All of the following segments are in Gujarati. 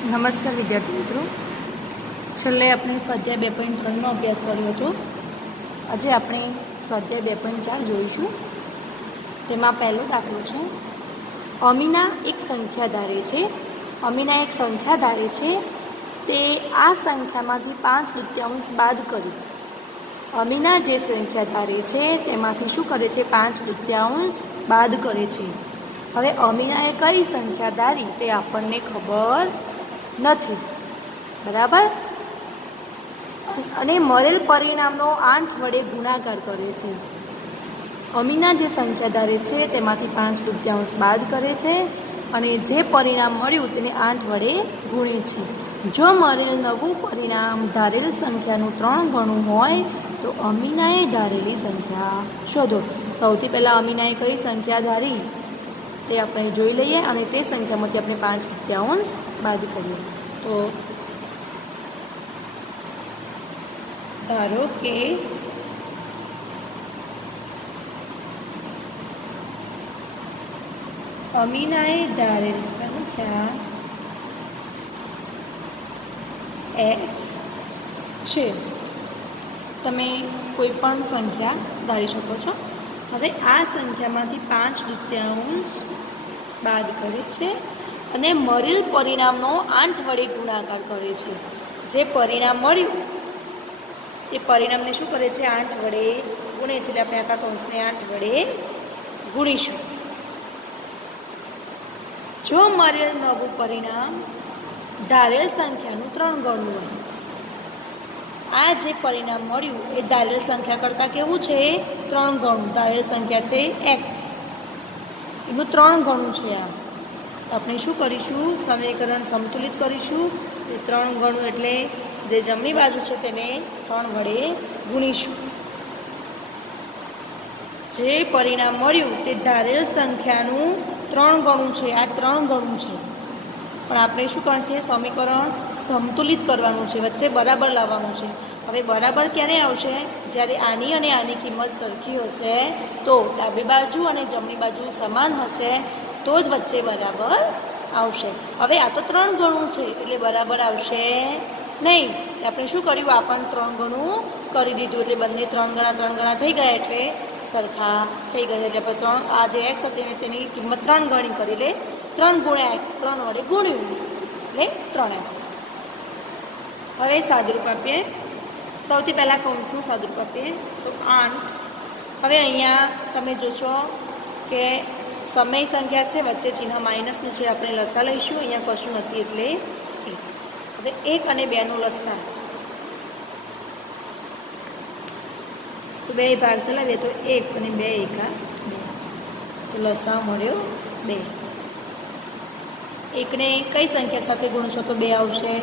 નમસ્કાર વિદ્યાર્થી મિત્રો, છેલ્લે આપણે સ્વાધ્યાય 2.3નો અભ્યાસ કર્યો હતો. આજે આપણે સ્વાધ્યાય 2.4 જોઈશું. તેમાં પહેલો દાખલો છે, અમીના એક સંખ્યા ધારે છે. અમીના એક સંખ્યા ધારે છે તે આ સંખ્યામાંથી 5/5 બાદ કરી. અમીના જે સંખ્યા ધારે છે તેમાંથી શું કરે છે? 5/5 બાદ કરે છે. હવે અમીનાએ કઈ સંખ્યા ધારી તે આપણને ખબર નથી, બરાબર. અને મળેલ પરિણામનો 8 વડે ગુણાકાર કરે છે. અમીના જે સંખ્યા ધારે છે તેમાંથી 5/5 બાદ કરે છે અને જે પરિણામ મળ્યું તેને 8 વડે ગુણે છે. જો મળેલ નવું પરિણામ ધારેલ સંખ્યાનું 3 ગણું હોય તો અમીનાએ ધારેલી સંખ્યા શોધો. સૌથી પહેલાં અમીનાએ કઈ સંખ્યા ધારી તે આપણે જોઈ લઈએ અને તે સંખ્યામાંથી આપણે 5/5 બાદ કરીએ. તો ધારો કે અમીનાએ ધારેલ સંખ્યા x છે. તમે કોઈ પણ સંખ્યા ધારી શકો છો. હવે આ સંખ્યામાંથી 5/5 બાદ કરે છે અને મળેલ પરિણામનો 8 વડે ગુણાકાર કરે છે. જે પરિણામ મળ્યું એ પરિણામને શું કરે છે? 8 વડે ગુણે છે. એટલે આપણે આખા કૌંસને 8 વડે ગુણીશું. જો મળેલ નવું પરિણામ ધારેલ સંખ્યાનું 3 ગણું હોય, આ જે પરિણામ મળ્યું એ ધારેલ સંખ્યા કરતાં કેવું છે? 3 ગણું. ધારેલ સંખ્યા છે x, એનું 3 ગણું છે આ. તો આપણે શું કરીશું? સમીકરણ સંતુલિત કરીશું. એ 3 ગણું એટલે જે જમણી બાજુ છે તેને 3 વડે ગુણીશું. જે પરિણામ મળ્યું તે ધારેલ સંખ્યાનું 3 ગણું છે. આ 3 ગણું છે, પણ આપણે શું કરશે? સમીકરણ સંતુલિત કરવાનું છે, વચ્ચે બરાબર લાવવાનું છે. હવે બરાબર ક્યારે આવશે? જ્યારે આની અને આની કિંમત સરખી હશે, તો ડાબી બાજુ અને જમણી બાજુ સમાન હશે તો જ વચ્ચે બરાબર આવશે. હવે આ તો 3 ગણું છે એટલે બરાબર આવશે નહીં. આપણે શું કર્યું? આ પણ 3 ગણું કરી દીધું. એટલે બંને 3 ગણા થઈ ગયા એટલે સરખા થઈ ગયા. એટલે આપણે આ જે x હતી તેની કિંમત 3 ગણી કરી. એટલે 3 ગુણ્યા x, 3 વડે ગુણ્યું એટલે 3x. હવે સાદુરૂપ આપીએ. સૌથી પહેલાં કૌંસનું સાદુરૂપ આપીએ તો 8. હવે અહીંયા તમે જોશો કે સમય સંખ્યા છે, વચ્ચે ચિહ્ન માઇનસનું છે. આપણે લસા લઈશું. અહીંયા કશું નથી એટલે 1. હવે 1 અને 2નું લસા, તો 2 ભાગ ચલાવીએ તો 1 અને 2 એકા 2, તો લસા મળ્યો 2. 1ને કઈ સંખ્યા સાથે ગુણશો તો 2 આવશે?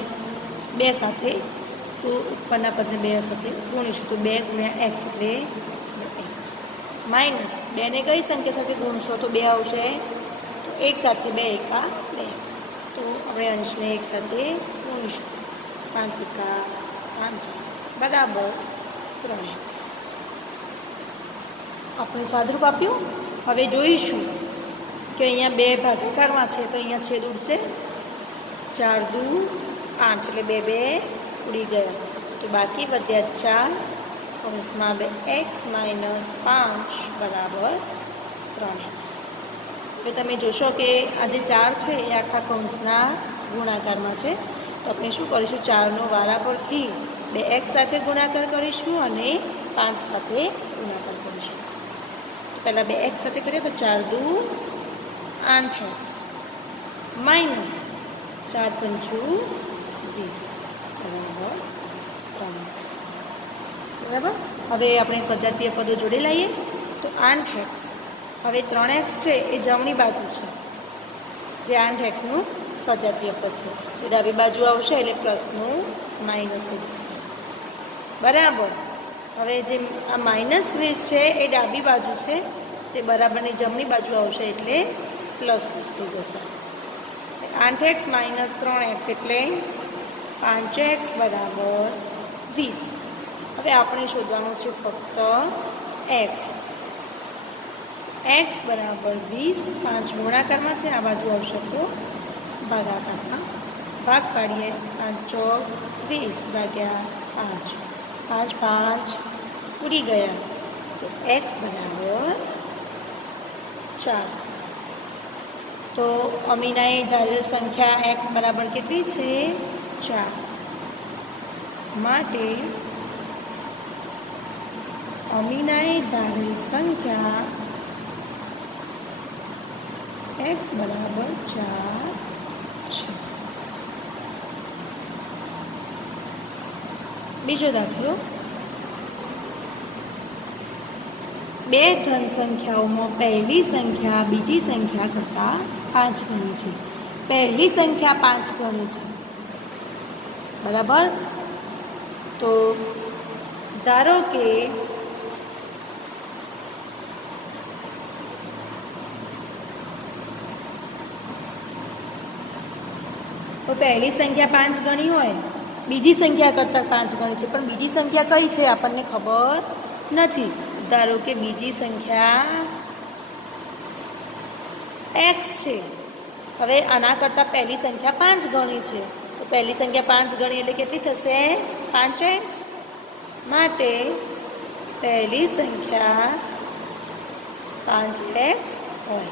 2 સાથે. તો ઉપરના પદને 2 સાથે ગુણીશું તો 2 ગુણ્યા x એટલે 2x. માઇનસ 2ને કઈ સંખ્યા સાથે ગુણશો તો 2 આવશે? તો 1 સાથે 2 એકા 2. તો આપણે અંશને 1 સાથે ગુણીશું. 5 એકા 5 બરાબર 3x. આપણે સાદુરૂપ આપ્યું. હવે જોઈશું કે અહીંયા 2 ભાગાકારમાં છે તો અહીંયા છેદ ઉડશે. 4 દુ 8 એટલે 2 2 ઉડી ગયા. તો બાકી વધ્યા 4 કૌંસમાં 2x - 5 બરાબર 3x. હવે તમે જોશો કે આ જે 4 છે એ આખા કૌંસના ગુણાકારમાં છે. તો આપણે શું કરીશું? 4નો વારા પરથી 2x સાથે ગુણાકાર કરીશું અને 5 સાથે ગુણાકાર કરીશું. પહેલાં 2x સાથે કરીએ તો 4 દુ 8x માઇનસ 4 પંચું 20 બરાબર 3x. બરાબર. હવે આપણે સજાતીય પદો જોડી લઈએ તો 8x. હવે 3x છે એ જમણી બાજુ છે, જે 8xનું સજાતીય પદ છે. તો ડાબી બાજુ આવશે એટલે પ્લસનું માઇનસ થઈ જશે. બરાબર. હવે જે આ -20 છે એ ડાબી બાજુ છે, તે બરાબરની જમણી બાજુ આવશે એટલે +20 થઈ જશે. 8x - 3x એટલે 5x બરાબર 20. હવે આપણે શોધવાનું છે ફક્ત x. x બરાબર 20. 5 ગુણાકારમાં છે, આ બાજુ આવશે તો ભાગાકારમાં ભાગ પાડીએ 5 ચોક 20 ભાગ્યા 5 5 5 ઉડી ગયા તો x બરાબર 4. તો અમીનાએ ધારેલ સંખ્યા x બરાબર કેટલી છે 4. માટે અમીનાએ ધારેલ સંખ્યા x બરાબર 4 છે. બીજો દાખલો, બે ધન સંખ્યાઓમાં પહેલી સંખ્યા બીજી સંખ્યા કરતાં 5 ગણી છે. પહેલી સંખ્યા 5 ગણી છે, બરાબર. તો ધારો કે પહેલી સંખ્યા 5 ગણી હોય, બીજી સંખ્યા કરતાં 5 ગણી છે, પણ બીજી સંખ્યા કઈ છે આપણને ખબર નથી. ધારો કે બીજી સંખ્યા x છે. હવે આના કરતાં પહેલી સંખ્યા 5 ગણી છે, તો પહેલી સંખ્યા 5 ગણી એટલે કેટલી થશે 5x. માટે પહેલી સંખ્યા 5x હોય.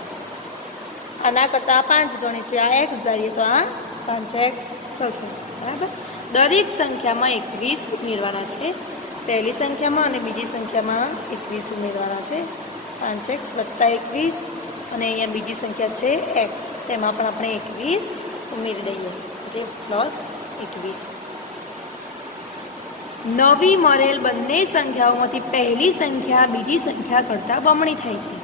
આના કરતાં 5 ગણી છે, આ x ધારીએ તો આ 5x થશે, બરાબર. દરેક સંખ્યામાં 21 ઉમેરવાના છે. પહેલી સંખ્યામાં અને બીજી સંખ્યામાં 21 ઉમેરવાના છે. 5x વત્તા 21 અને અહીંયા બીજી સંખ્યા છે x, તેમાં પણ આપણે 21 ઉમેરી દઈએ એટલે પ્લસ 21. નવી મળેલ બંને સંખ્યાઓમાંથી પહેલી સંખ્યા બીજી સંખ્યા કરતાં બમણી થાય છે.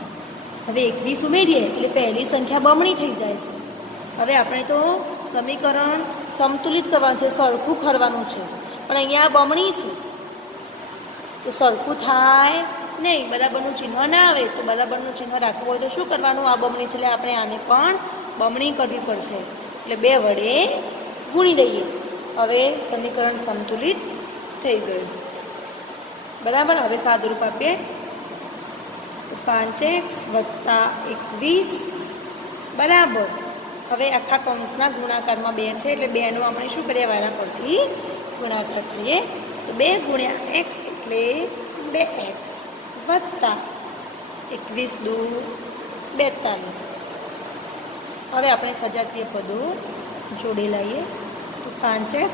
હવે 21 ઉમેરીએ એટલે પહેલી સંખ્યા બમણી થઈ જાય છે. હવે આપણે તો સમીકરણ સંતુલિત કરવાનું છે, સરખું કરવાનું છે, પણ અહીંયા બમણી છે તો સરખું થાય નહીં. બરાબરનું ચિહ્ન ના આવે તો બરાબરનું ચિહ્ન રાખવું હોય તો શું કરવાનું, આ બમણી છે એટલે આપણે આને પણ બમણી કરવી પડશે, એટલે 2 વડે ગુણી દઈએ. હવે સમીકરણ સંતુલિત થઈ ગયું, બરાબર. હવે સાદુરૂપ આપીએ તો 5x વત્તા 21 બરાબર. હવે આખા કૌંસના ગુણાકારમાં 2 છે એટલે 2નો આપણે શું કરીએ, વારા પરથી ગુણાકાર કરીએ. તો 2 ગુણ્યા x એટલે 2x વત્તા 21 દુ 42. હવે આપણે સજાતીય પદો જોડી લઈએ તો 5x,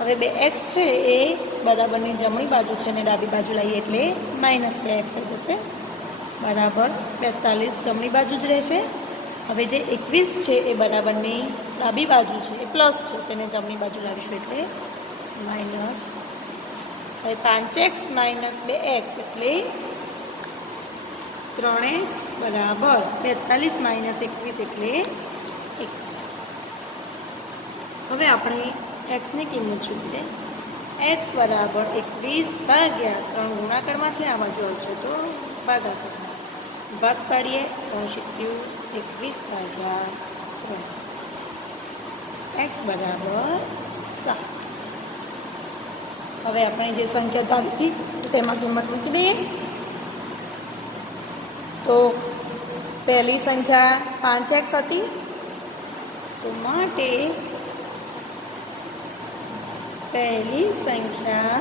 હવે 2x છે એ બરાબરની જમણી બાજુ છે અને ડાબી બાજુ લઈએ એટલે -2x થઈ જશે, બરાબર. 42 જમણી બાજુ જ રહેશે. હવે જે 21 છે એ બરાબરની ડાબી બાજુ છે એ પ્લસ છે, તેને જમણી બાજુ લાવીશું એટલે માઇનસ. હવે 5x માઇનસ 2x એટલે 3x બરાબર 42 માઇનસ 21 એટલે 21. હવે આપણે xની કિંમત જોઈએ. x બરાબર 21 ભાગ્યા 3 ગુણાકારમાં છે, આ બાજુ આવશે તો ભાગાકારમાં. ભાગ પાડીએ 3 21 ભાગ્યા 3, x બરાબર 7. હવે આપણે જે સંખ્યા ધારી તેમાં કિંમત મૂકી દઈએ. તો પહેલી સંખ્યા 5x હતી, તો માટે પહેલી સંખ્યા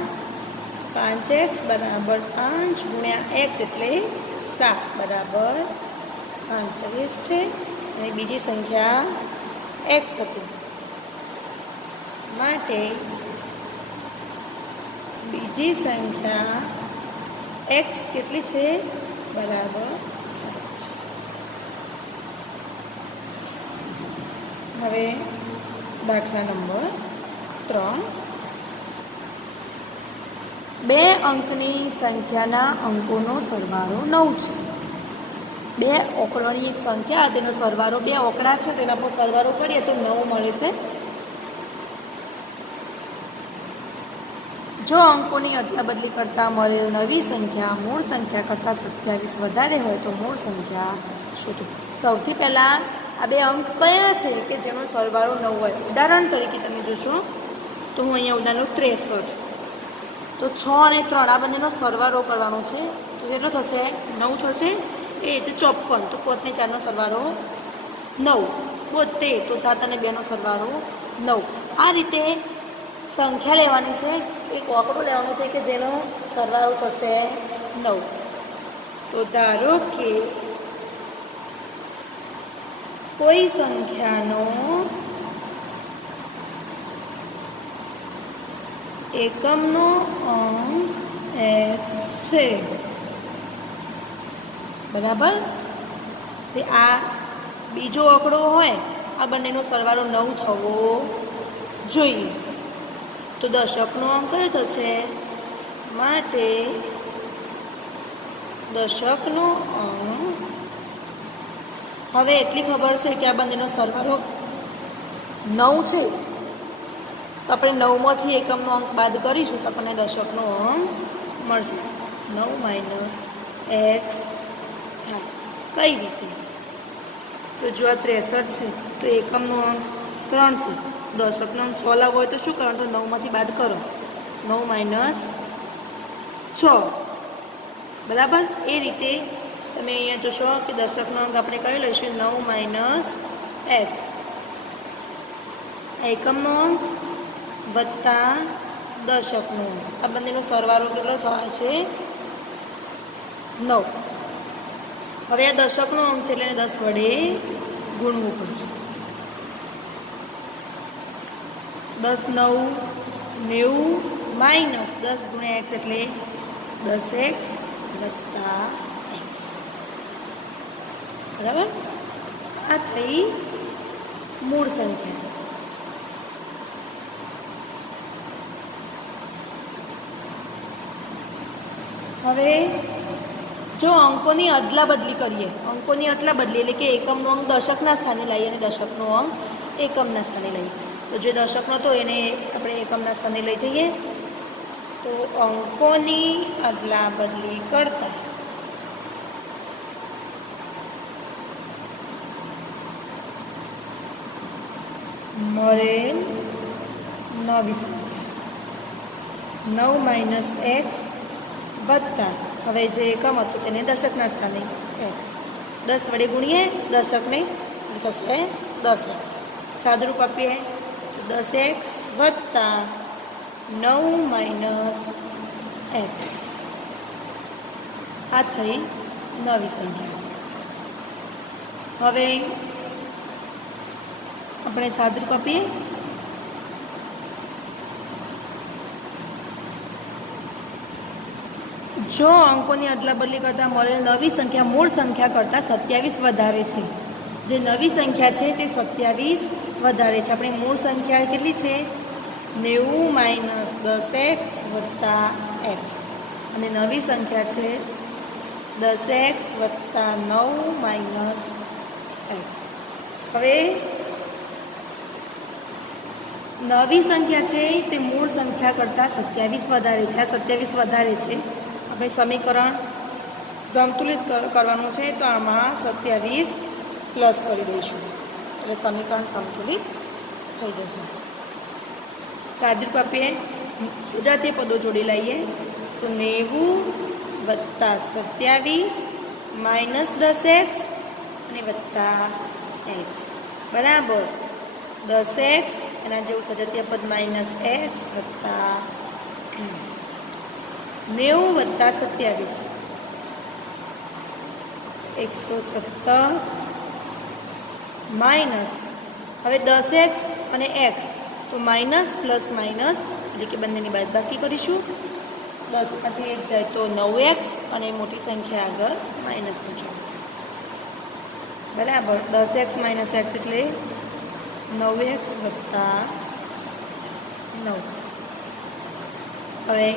5x બરાબર 5 ગુણ્યા x એટલે 7 બરાબર 35 છે. અને બીજી સંખ્યા x હતી, માટે બીજી સંખ્યા x કેટલી છે, બરાબર 7 છે. હવે દાખલા નંબર 3. 2 અંકની સંખ્યાના અંકોનો સરવાળો 9 છે. 2 ઓકડાની એક સંખ્યા, તેનો સરવાળો 2 ઓકડા છે, તેના પર સરવાળો કરીએ તો 9 મળે છે. જો અંકોની અદલા બદલી કરતાં મળેલ નવી સંખ્યા મૂળ સંખ્યા કરતાં 27 વધારે હોય તો મૂળ સંખ્યા શોધો. સૌથી પહેલાં આ 2 અંક કયા છે કે જેનો સરવાળો 9 હોય. ઉદાહરણ તરીકે તમે જોશો તો હું અહીંયા ઉદાહરણ 63, તો 6 અને 3 આ બંનેનો સરવાળો કરવાનો છે, તો કેટલો થશે 9 થશે. એ રીતે 54, તો 5 ને 4નો સરવાળો 9, 72, તો 7 અને 2નો સરવાળો 9. આ રીતે સંખ્યા લેવાની છે, એક આંકડો લેવાનો છે કે જેનો સરવાળો થશે 9. તો ધારો કે કોઈ સંખ્યાનો એકમનો અંક x છે, બરાબર. આ બીજો આંકડો હોય, આ બંનેનો સરવાળો 9 થવો જોઈએ. તો દશકનો અંક કયો થશે? માટે દશકનો અંક, હવે એટલી ખબર છે કે આ બંનેનો સરવાળો 9 છે, તો આપણે 9માંથી એકમનો અંક બાદ કરીશું તો આપણને દશકનો અંક મળશે. 9 - x થાય. કઈ રીતે? તો જો આ 63 છે તો એકમનો અંક 3 છે. દશકનો અંક 6 લાવવો હોય તો શું કરવાનું? તો 9માંથી બાદ કરો. 9 - 6, બરાબર. એ રીતે તમે અહીંયા જોશો કે દશકનો અંક આપણે કઈ લઈશું? 9 - x. એકમનો અંક વત્તા દશકનો અંક, આ બંનેનો સરવાળો કેટલો થાય છે? 9. હવે આ દશકનો અંક છે એટલે એને 10 વડે ગુણવું પડશે. 10 - 9 = 90 - 10 × x એટલે 10x + x, બરાબર. આ થઈ મૂળ સંખ્યા. હવે જો અંકોની અદલા બદલી કરીએ, અંકોની અદલા બદલી એટલે કે એકમનો અંક દશકના સ્થાને લઈએ અને દશકનો અંક એકમના સ્થાને લઈએ. તો જે દશકનો હતો એને આપણે એકમના સ્થાને લઈ જઈએ. તો અંકોની અદલા બદલી કરતા મળેલ નવી સંખ્યા 9 - x વત્તા, હવે જે એકમ હતું તેને દશકના સ્થાને x, 10 વડે ગુણીએ દશકને થશે 10x. સાદુરૂપ આપીએ 10x વત્તા 9 - x. આ થઈ નવી સંખ્યા. હવે આપણે સાદુરૂપ આપીએ. જો અંકોની અદલા બદલી કરતાં મળેલ નવી સંખ્યા મૂળ સંખ્યા કરતાં 27 વધારે છે, જે નવી સંખ્યા છે તે 27 વધારે છે. આપણી મૂળ સંખ્યા કેટલી છે? 90 - 10x વત્તા x, અને નવી સંખ્યા છે 10x વત્તા 9 - x. હવે નવી સંખ્યા છે તે મૂળ સંખ્યા કરતાં 27 વધારે છે. આ 27 વધારે છે. આપણે સમીકરણ સંતુલિત કરવાનું છે, તો આમાં 27 પ્લસ કરી દઈશું એટલે સમીકરણ સંતુલિત થઈ જશે. સાદુરૂપ આપીએ, સજાતીય પદો જોડી લઈએ. તો 90 વત્તા 27 માઇનસ 10x અને વત્તા x બરાબર 10x, એના જેવું સજાતીય પદ માઇનસ x વત્તા 90 વત્તા 27 117 માઇનસ, હવે 10x અને x તો માઇનસ પ્લસ માઇનસ એટલે કે બંનેની બાદબાકી કરીશું. 10માંથી 1 જાય તો 9x અને મોટી સંખ્યા આગળ માઇનસનું છે બરાબર. 10x માઇનસ x એટલે 9x વત્તા 9. હવે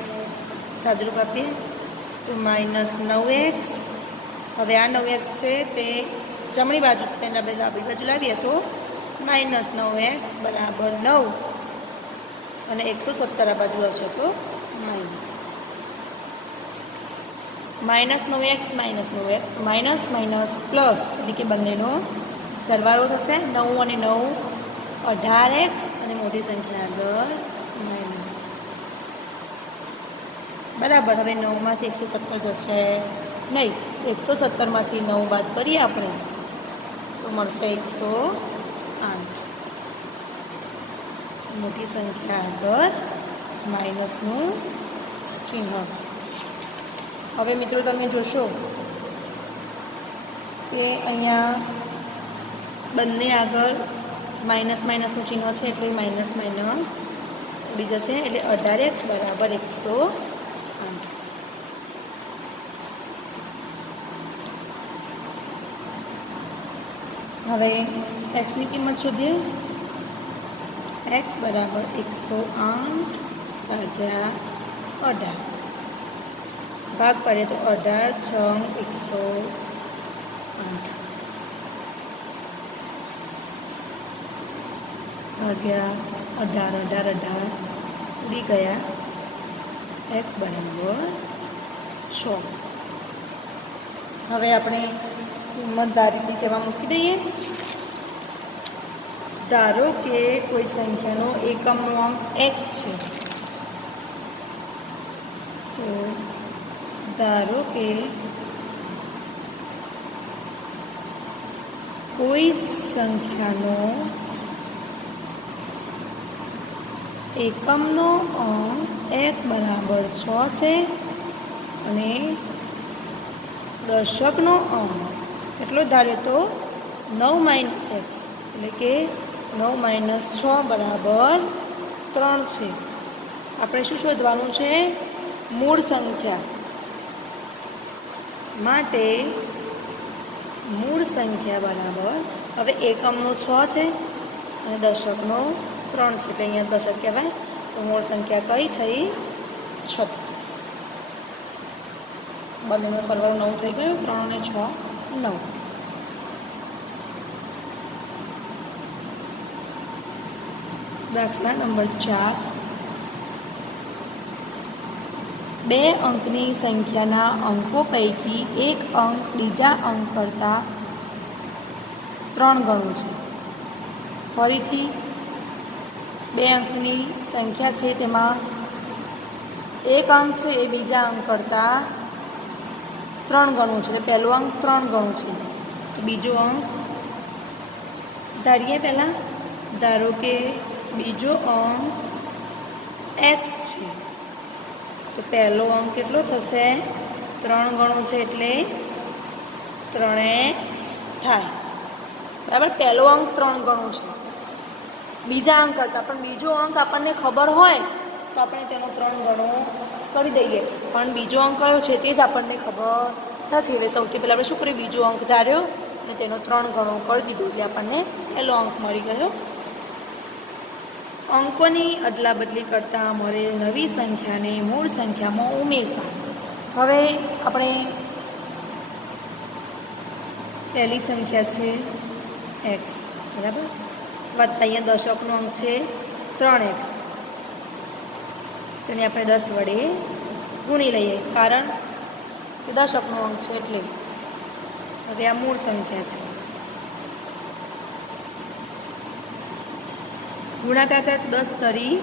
સાદુરૂપ આપીએ તો માઇનસ 9x. હવે આ 9x છે તે જમણી બાજુ તેને આપણે ડાબી બાજુ લાવીએ તો માઇનસ 9x બરાબર 9 અને 117 આ બાજુ હશે તો minus 9x minus 9x minus minus plus એટલે કે બંનેનો સરવાળો થશે. 9 અને 9 18x અને મોટી સંખ્યા આગળ માઇનસ બરાબર. હવે 9માંથી 117 જશે નહીં, 117માંથી 9 બાદ કરીએ આપણે તો મળશે 108. મોટી સંખ્યા આગળ માઇનસનું ચિહ્ન. હવે મિત્રો તમે જોશો કે અહીંયા બંને આગળ માઇનસ માઇનસનું ચિહ્ન છે એટલે માઇનસ માઇનસ ઉડી જશે એટલે 18x બરાબર 108. હવે એક્સની કિંમત શોધીએ. x બરાબર 108 ભાગ્યા 18. ભાગ પાડીએ તો 18 6 108 ભાગ્યા 18 ઉડી ગયા. x બરાબર 6. હવે આપણે કિંમત ધારીથી કહેવા મૂકી દઈએ. ધારો કે કોઈ સંખ્યાનો એકમનો અંક x છે, તો ધારો કે કોઈ સંખ્યાનો એકમનો અંક x બરાબર 6 છે અને દશકનો અંક એટલો ધાર્યો તો 9 - x એટલે કે 9 - 6 બરાબર 3 છે. આપણે શું શોધવાનું છે? મૂળ સંખ્યા. માટે મૂળ સંખ્યા બરાબર, હવે એકમનો 6 છે અને દશકનો 3 છે એટલે અહીંયા દશક કહેવાય. તો મૂળ સંખ્યા કઈ થઈ? 36. બંનેનો સરવાળો 9 થઈ ગયો. 3 અને 6 9. દાખલા નંબર 4. 2 અંકની સંખ્યાના અંકો પૈકી એક અંક બીજા અંક કરતાં 3 ગણું છે. ફરીથી 2 અંકની સંખ્યા છે તેમાં એક અંક છે એ બીજા અંક કરતાં 3 ગણું છે. એટલે પહેલો અંક 3 ગણું છે. બીજો અંક ધારીએ. પહેલાં ધારો કે બીજો અંક x છે, તો પહેલો અંક કેટલો થશે? 3 ગણો છે એટલે 3x થાય. બરાબર. પહેલો અંક 3 ગણો છે બીજા અંક કરતાં, પણ બીજો અંક આપણને ખબર હોય તો આપણે તેનો 3 ગણો કરી દઈએ. પણ બીજો અંક કયો છે તે જ આપણને ખબર નથી. એટલે સૌથી પહેલાં આપણે શું કરીએ? બીજો અંક ધાર્યો અને તેનો 3 ગણો કરી દીધો એટલે આપણને પહેલો અંક મળી ગયો. અંકોની અદલાબદલી કરતાં મળેલ નવી સંખ્યાને મૂળ સંખ્યામાં ઉમેરતા. હવે આપણે પહેલી સંખ્યા છે x, બરાબર, વત્તા અહીંયા દશકનો અંક છે 3x. તેને આપણે 10 વડે ગુણી લઈએ, કારણ કે દશકનો અંક છે એટલે. હવે આ મૂળ સંખ્યા છે. ગુણાકાર કરે તો 10 તરી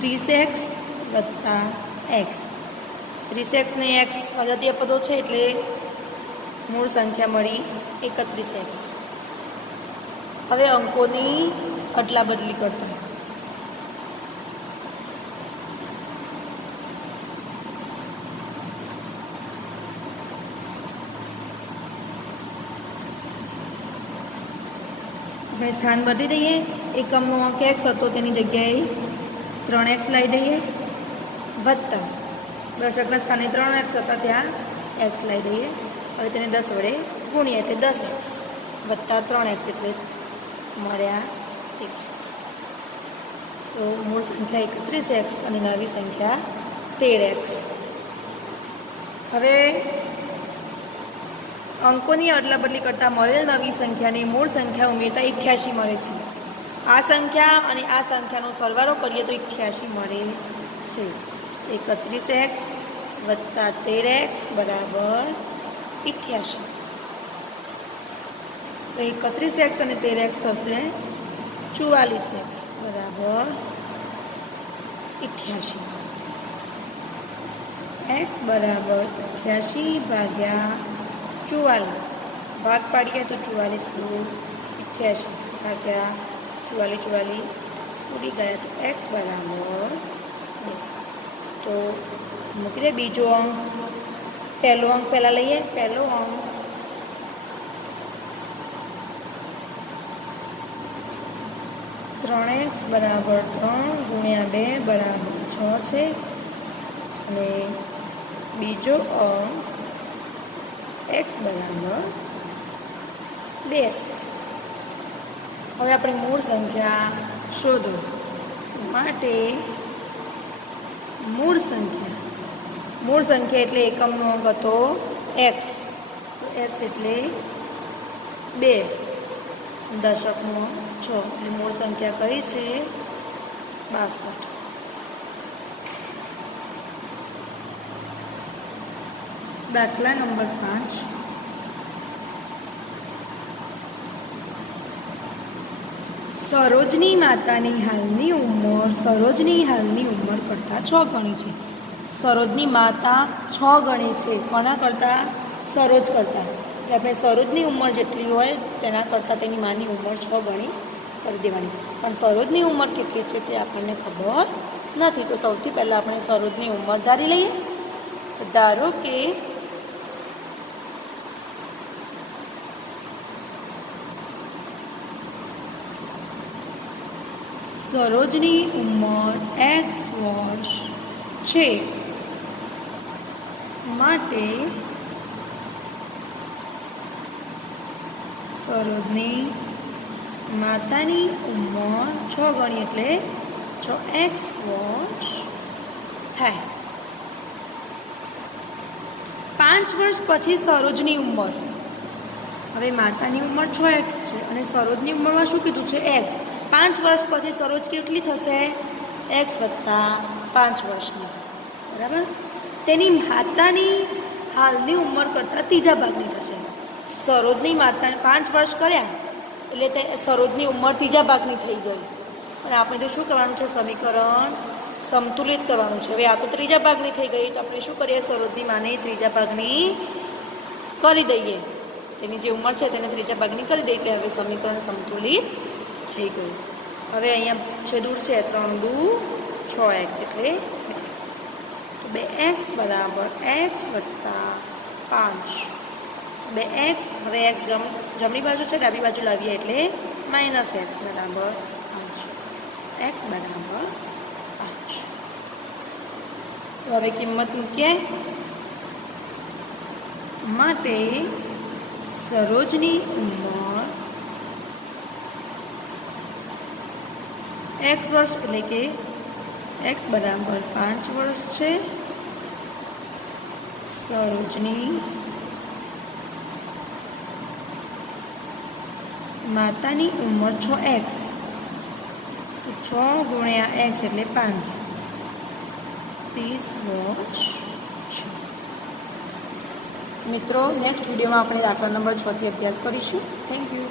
30x વત્તા x. 30x ને x અજાતીય પદો છે એટલે મૂળ સંખ્યા મળી 31x. હવે અંકોની અદલાબદલી કરતા. આપણે સ્થાન બદલી દઈએ. એકમનો અંક x હતો તેની જગ્યાએ 3x લઈ દઈએ, વત્તા દશકના સ્થાને 3x હતા ત્યાં x લઈ દઈએ. હવે તેને 10 વડે ગુણીએ એટલે 10x વત્તા 3x એટલે મળ્યા 13x. તો મૂળ સંખ્યા 31x અને નવી સંખ્યા 13x. હવે અંકોની અદલાબદલી કરતાં મળેલ નવી સંખ્યાને મૂળ સંખ્યા ઉમેરતા 88 મળે છે. આ સંખ્યા અને આ સંખ્યાનો સરવાળો કરીએ તો 88 મળે છે. 31x વત્તા 13x બરાબર 88. તો 31x અને 13x થશે 44x બરાબર 88. x બરાબર 88 ભાગ્યા 44. ભાગ પાડીએ તો 44 × 88 ભાગ્યા 44 44 ઉડી ગયા તો x બરાબર 2. તો મૂકી દે બીજો અંક. પહેલો અંક પહેલાં લઈએ. પહેલો અંક 3x બરાબર 3 ગુણ્યા 2 બરાબર 6 છે. અને બીજો અંક x બરાબર 2 છે. હવે આપણે મૂળ સંખ્યા શોધો માટે મૂળ સંખ્યા એટલે એકમનો અંક હતો x. x એટલે 2, દશકનો 6 એટલે મૂળ સંખ્યા કઈ છે 62. દાખલા નંબર 5. સરોજની માતાની હાલની ઉંમર કરતાં 6 ગણી છે. સરોજની માતા 6 ગણી છે. કોના કરતાં? સરોજ કરતાં. એટલે આપણે સરોજની ઉંમર જેટલી હોય તેના કરતાં તેની માની ઉંમર 6 ગણી કરી દેવાની. પણ સરોજની ઉંમર કેટલી છે તે આપણને ખબર નથી. તો સૌથી પહેલાં આપણે સરોજની ઉંમર ધારી લઈએ. ધારો કે સરોજની ઉંમર x વર્ષ છે. માટે સરોજની માતાની ઉંમર 6 ગણી એટલે 6x વર્ષ થાય. 5 વર્ષ પછી સરોજની ઉંમર. હવે માતાની ઉંમર 6x છે અને સરોજની ઉંમરમાં શું કીધું છે x. 5 વર્ષ પછી સરોજ કેટલી થશે? x વત્તા 5 વર્ષની. બરાબર. તેની માતાની હાલની ઉંમર કરતાં ત્રીજા ભાગની થશે. સરોજની માતા 5 વર્ષ કર્યા એટલે તે સરોજની ઉંમર ત્રીજા ભાગની થઈ ગઈ. અને આપણે તો શું કરવાનું છે? સમીકરણ સંતુલિત કરવાનું છે. હવે આ તો ત્રીજા ભાગની થઈ ગઈ તો આપણે શું કરીએ? સરોજની માને ત્રીજા ભાગની કરી દઈએ. તેની જે ઉંમર છે તેને ત્રીજા ભાગની કરી દઈએ એટલે હવે સમીકરણ સંતુલિત થઈ ગયું. હવે અહીંયા છેદુર છે 3 દુ 6x એટલે 2x બરાબર x વત્તા 5. 2x હવે x જમણી બાજુ છે, ડાબી બાજુ લાવીએ એટલે -x બરાબર 5. x બરાબર 5. તો હવે કિંમત મૂકીએ. માટે સરોજની ઉંમર x વર્ષ એટલે કે x બરાબર 5 વર્ષ છે. સરોજની માતાની ઉંમર 6x. 6 ગુણ્યા x એટલે 5. 30 વર્ષ છે. મિત્રો નેક્સ્ટ વિડીયોમાં આપણે દાખલા નંબર 6 થી અભ્યાસ કરીશું. Thank you.